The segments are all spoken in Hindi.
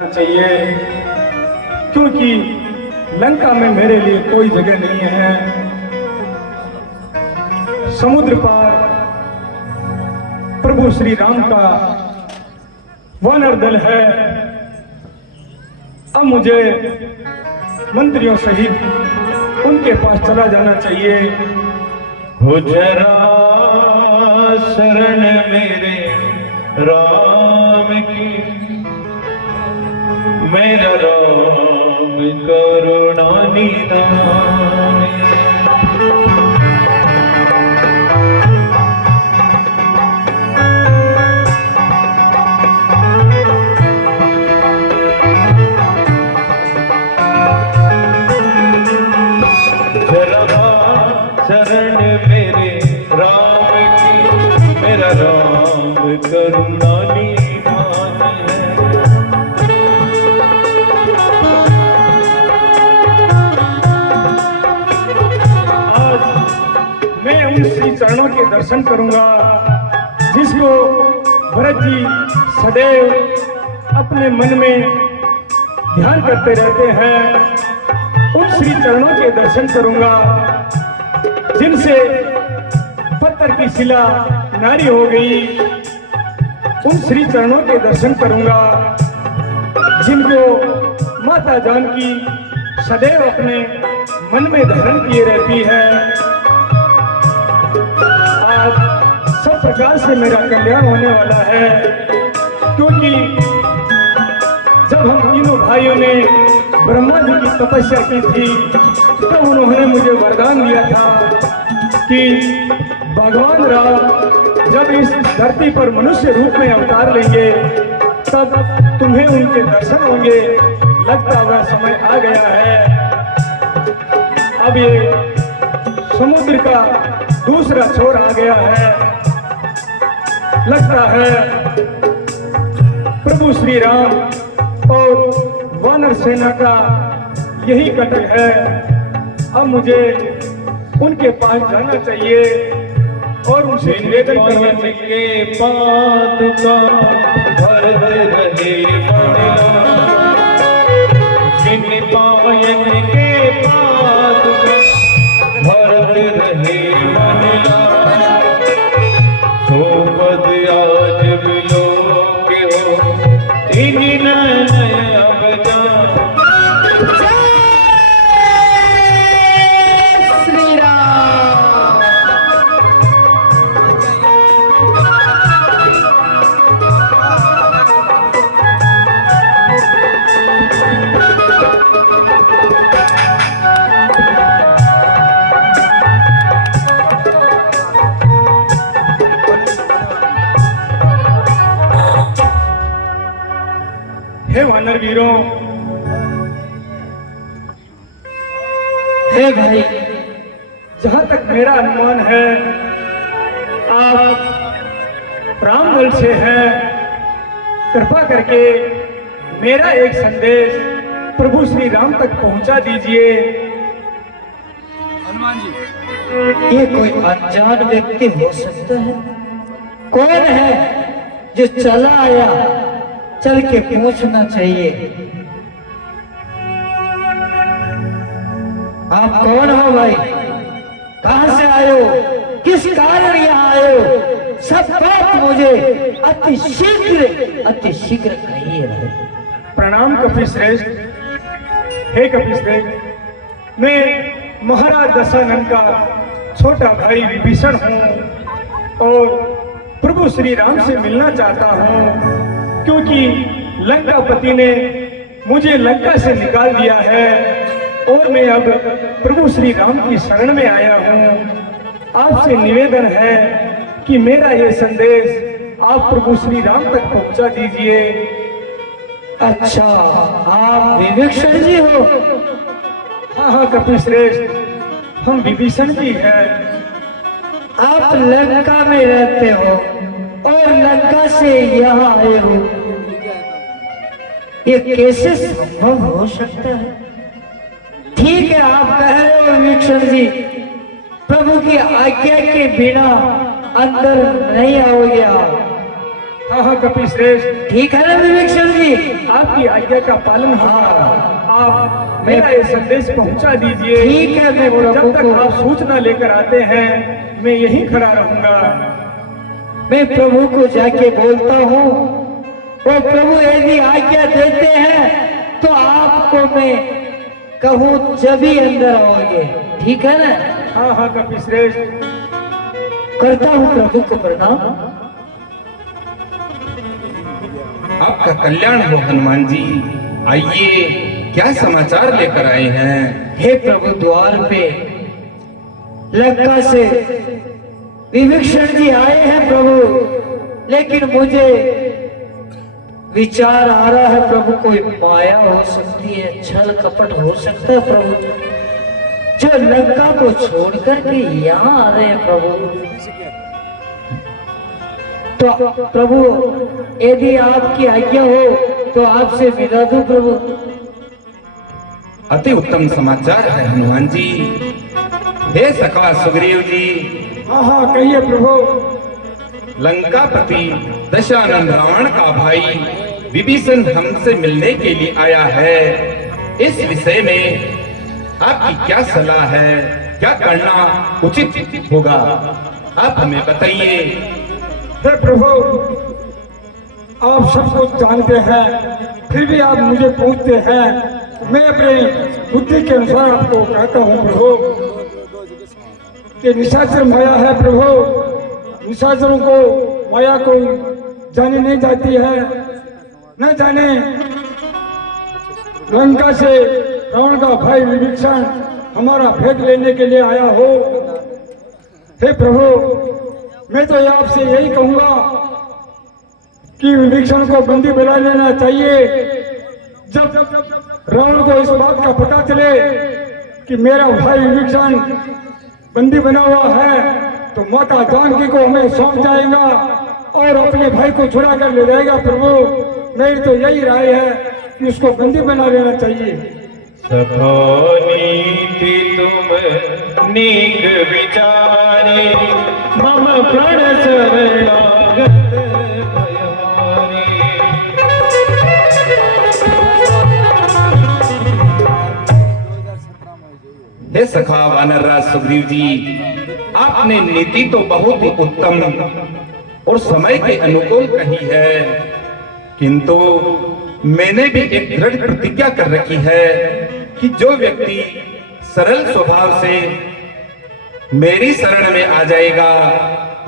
चाहिए, क्योंकि लंका में मेरे लिए कोई जगह नहीं है। समुद्र पार प्रभु श्री राम का वानर दल है। अब मुझे मंत्रियों सहित उनके पास चला जाना चाहिए। हो जरा शरण मेरे राम की, मेरा राम करुणा निधान। जरा शरण मेरे राम की, मेरा राम करुणा निधान है। मैं उन श्री चरणों के दर्शन करूंगा जिसको भरत जी सदैव अपने मन में ध्यान करते रहते हैं। उन श्री चरणों के दर्शन करूंगा जिनसे पत्थर की शिला नारी हो गई। उन श्री चरणों के दर्शन करूंगा जिनको माता जानकी सदैव अपने मन में धारण किए रहती है। आज सब प्रकार से मेरा कल्याण होने वाला है, क्योंकि जब हम तीनों भाइयों ने ब्रह्मा जी की तपस्या की थी तब उन्होंने मुझे वरदान दिया था कि भगवान राम जब इस धरती पर मनुष्य रूप में अवतार लेंगे तब तुम्हें उनके दर्शन होंगे। लगता हुआ समय आ गया है। अब ये समुद्र का दूसरा छोर आ गया है। लगता है प्रभु श्री राम और वानर सेना का यही कटक है। अब मुझे उनके पास जाना चाहिए और उनसे निवेदन करना चाहिए। पादुका भरत रहे मनला, जिन पायन के पादुका भरत रहे मनला। सो पद आज बिलोके हो, इन्हीं नय अब जान। हे वानर वीरों, हे भाई, जहां तक मेरा अनुमान है आप राम दल से हैं। कृपा करके मेरा एक संदेश प्रभु श्री राम तक पहुंचा दीजिए। हनुमान जी, ये कोई अनजान व्यक्ति हो सकता है? कौन है जो चला आया? चल के पूछना चाहिए। आप कौन हो भाई? कहां से आए हो? किस कारण यहाँ आए हो? सब बात मुझे अति शीघ्र कहिए भाई। प्रणाम कपिश्रेष्ठ। हे कपिश्रेष्ठ, मैं महाराज दशानन का छोटा भाई विभीषण हूँ और प्रभु श्री राम से मिलना चाहता हूँ, क्योंकि लंकापति ने मुझे लंका से निकाल दिया है और मैं अब प्रभु श्री राम की शरण में आया हूँ। आपसे निवेदन है कि मेरा ये संदेश आप प्रभु श्री राम तक पहुंचा दीजिए। अच्छा, आप विभीषण जी हो? हाँ हाँ कपिश्रेष्ठ, हम विभीषण जी हैं। आप लंका में रहते हो और लंका से यहाँ आए हो, ये कैसे संभव हो सकता है? ठीक है, आप कह रहे हो विभीषण जी, प्रभु की आज्ञा के बिना अंदर नहीं आओगे आप। हाँ हाँ कपि श्रेष्ठ, ठीक है ना विभीषण जी? आपकी आज्ञा का पालन होगा। आप मेरा ये संदेश पहुंचा दीजिए। ठीक है, मैं और जब प्रभु तक को आप सूचना लेकर आते हैं मैं यहीं खड़ा रहूंगा। मैं प्रभु को जाके बोलता हूँ, वो प्रभु यदि आज्ञा देते हैं तो आपको मैं कहूँ जब ही अंदर आओगे, ठीक है ना? हाँ हाँ कपि श्रेष्ठ, करता हूँ प्रभु को प्रणाम। आपका कल्याण हो हनुमान जी। आइए, क्या समाचार लेकर आए हैं? हे प्रभु, द्वार पे लंका से विभीषण जी आए हैं प्रभु, लेकिन मुझे विचार आ रहा है प्रभु, कोई माया हो सकती है, छल कपट हो सकता है प्रभु, जो लंका को छोड़ करके यहाँ आ रहे हैं प्रभु। तो प्रभु यदि आपकी आज्ञा हो तो आपसे विदा दूं प्रभु। अति उत्तम समाचार है हनुमान जी। हे सखा सुग्रीव जी, हाँ हाँ कहिए प्रभु। लंकापति दशानन रावण का भाई विभीषण हमसे मिलने के लिए आया है। इस विषय में आपकी क्या सलाह है? क्या करना उचित होगा? आप हमें बताइए। हे प्रभु, आप सब कुछ जानते हैं, फिर भी आप मुझे पूछते हैं। मैं अपने बुद्धि के अनुसार आपको कहता हूँ प्रभु कि निशाचर माया है प्रभु। निशाचरों को माया को जाने नहीं जाती है। न जाने लंका से रावण का भाई विभीषण हमारा भेद लेने के लिए आया हो। हे प्रभु, मैं तो आपसे यही कहूंगा कि विभीषण को बंदी बना लेना चाहिए। जब रावण को इस बात का पता चले कि मेरा भाई विभीषण बंदी बना हुआ है तो माता जानकी को हमें सौंप जाएगा और अपने भाई को छुड़ा कर ले जाएगा। प्रभु, मेरी तो यही राय है कि उसको बंदी बना लेना चाहिए। सखो नीति तुम नीक विचारे, मम प्रण शरणागत भयहारी। हे सखा वानरराज सुग्रीव जी, आपने नीति तो बहुत ही उत्तम और समय के अनुकूल कही है, किंतु मैंने भी एक दृढ़ प्रतिज्ञा कर रखी है कि जो व्यक्ति सरल स्वभाव से मेरी शरण में आ जाएगा,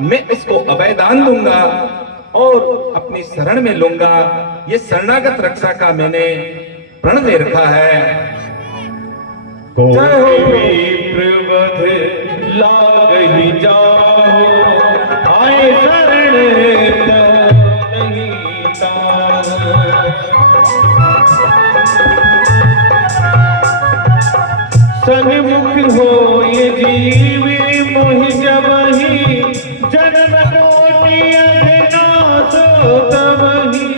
मैं उसको अभयदान दूंगा और अपनी शरण में लूंगा। ये शरणागत रक्षा का मैंने प्रण ले रखा है। जय हो। प्रवध लागहि जाओ, आए शरण नहीं सन्मुख हो ये जीव मोहि जबहि, जन्म कोटि अभिनाश तबहि।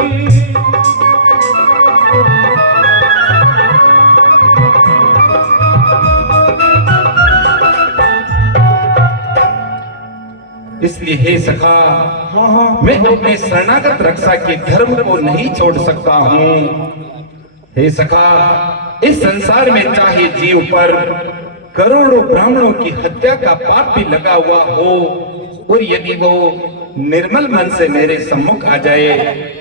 इसलिए हे सखा, हाँ हाँ मैं अपने शरणागत रक्षा के धर्म को नहीं छोड़ सकता हूँ। हे सखा, इस संसार में चाहे जीव पर करोड़ों ब्राह्मणों की हत्या का पाप भी लगा हुआ हो, और यदि वो निर्मल मन से मेरे सम्मुख आ जाए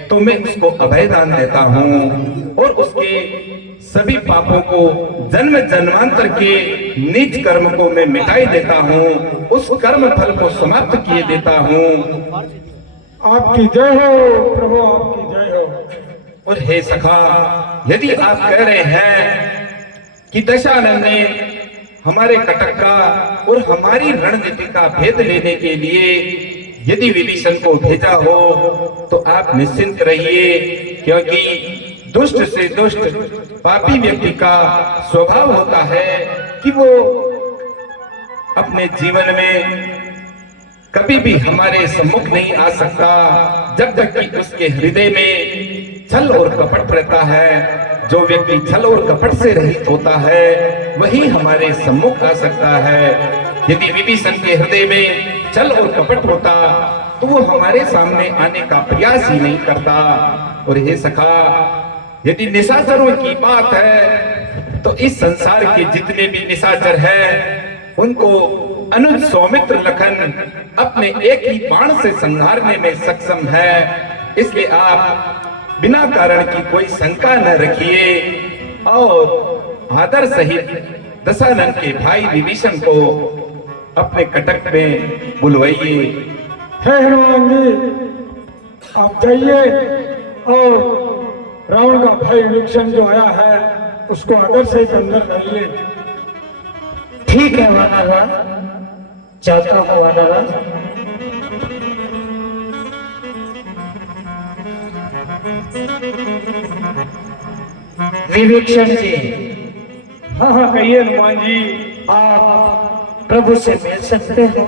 तो मैं उसको अभयदान देता हूँ और उसके सभी पापों को, जन्म जन्मांतर के नीच कर्म को मैं मिटाई देता हूँ, उस कर्म फल को समाप्त किए देता हूँ। आपकी जय हो प्रभु, आपकी जय हो। और हे सखा, यदि आप कह रहे हैं कि दशानन ने हमारे कटक का और हमारी रणनीति का भेद लेने के लिए यदि विभीषण को भेजा हो तो आप निश्चिंत रहिए, क्योंकि दुष्ट से दुष्ट पापी व्यक्ति का स्वभाव होता है कि वो अपने जीवन में कभी भी हमारे सम्मुख नहीं आ सकता जब तक कि उसके हृदय में छल और कपट रहता है। जो व्यक्ति छल और कपट से रहित होता है वही हमारे सम्मुख आ सकता है। यदि विभीषण के हृदय में छल और कपट होता तो वो हमारे सामने आने का प्रयास ही नहीं करता। और हे सखा, यदि निशाचरों की बात है तो इस संसार के जितने भी निशाचर हैं उनको अनुज सौमित्र लखन अपने एक ही बाण से संहारने में सक्षम है। इसलिए आप बिना कारण की कोई शंका न रखिए और आदर सहित दशानन के भाई विभीषण को अपने कटक में बुलवाइए। हे हनुमान जी, आप जाइए और रावण का भाई विभीषण जो आया है उसको आदर से अंदर लाइए। ठीक है वानरराज, जाता हूँ वानरराज। विभीषण जी, हाँ हाँ कहिए हनुमान जी। आप प्रभु से मिल सकते हो,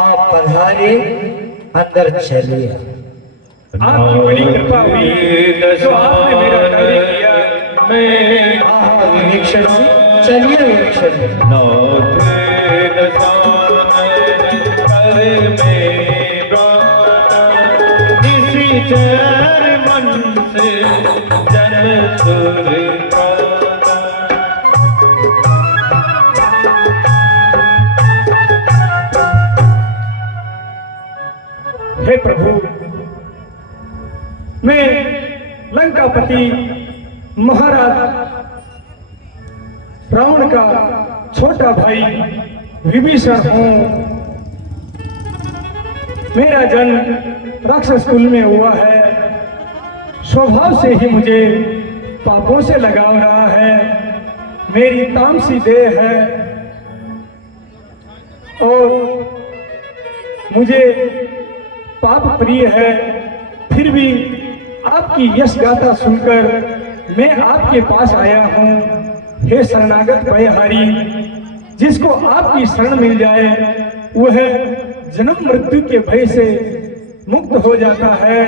आप पधारिए, अंदर चलिए। आपकी बड़ी कृपा हुई जो आपने मेरा कार्य किया। मैं हाँ विभीषण जी, चलिए विभीषण जी। हे प्रभु, मैं लंकापति महाराज रावण का छोटा भाई विभीषण हूँ। मेरा जन्म राक्षस कुल में हुआ है। स्वभाव से ही मुझे पापों से लगाव रहा है। मेरी तामसी देह है और मुझे पाप प्रिय है। फिर भी आपकी यश गाथा सुनकर मैं आपके पास आया हूँ। हे शरणागत भयहारी, जिसको आपकी शरण मिल जाए वह जन्म मृत्यु के भय से मुक्त हो जाता है।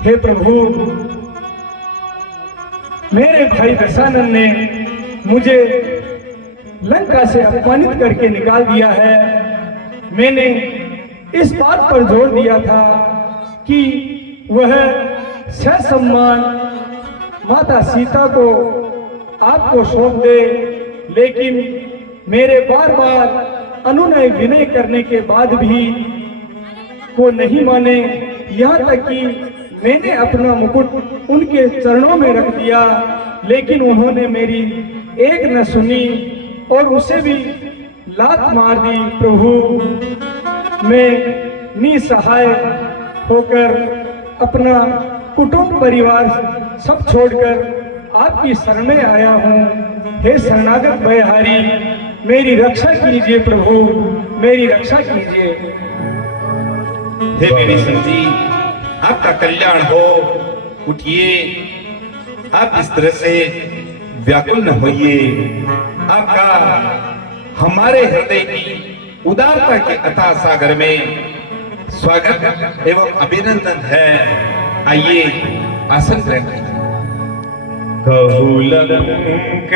हे प्रभु, मेरे भाई दशानन ने मुझे लंका से अपमानित करके निकाल दिया है। मैंने इस बात पर जोर दिया था कि वह ससम्मान माता सीता को आपको सौंप दे, लेकिन मेरे बार बार अनुनय विनय करने के बाद भी वो नहीं माने। यहाँ तक कि मैंने अपना मुकुट उनके चरणों में रख दिया, लेकिन उन्होंने मेरी एक न सुनी और उसे भी लात मार दी। प्रभु, मैं निसहाय होकर अपना कुटुंब परिवार सब छोड़कर आपकी शरण में आया हूँ। हे शरणागत भयहारी, मेरी रक्षा कीजिए प्रभु, मेरी रक्षा कीजिए। हे विभीषण जी, आपका कल्याण हो, उठिए। आप इस तरह से व्याकुल न होइए। आपका हमारे हृदय की उदारता के अथाह सागर में स्वागत एवं अभिनंदन है। आइए, आसन ग्रहण कीजिए। कहूँ लगन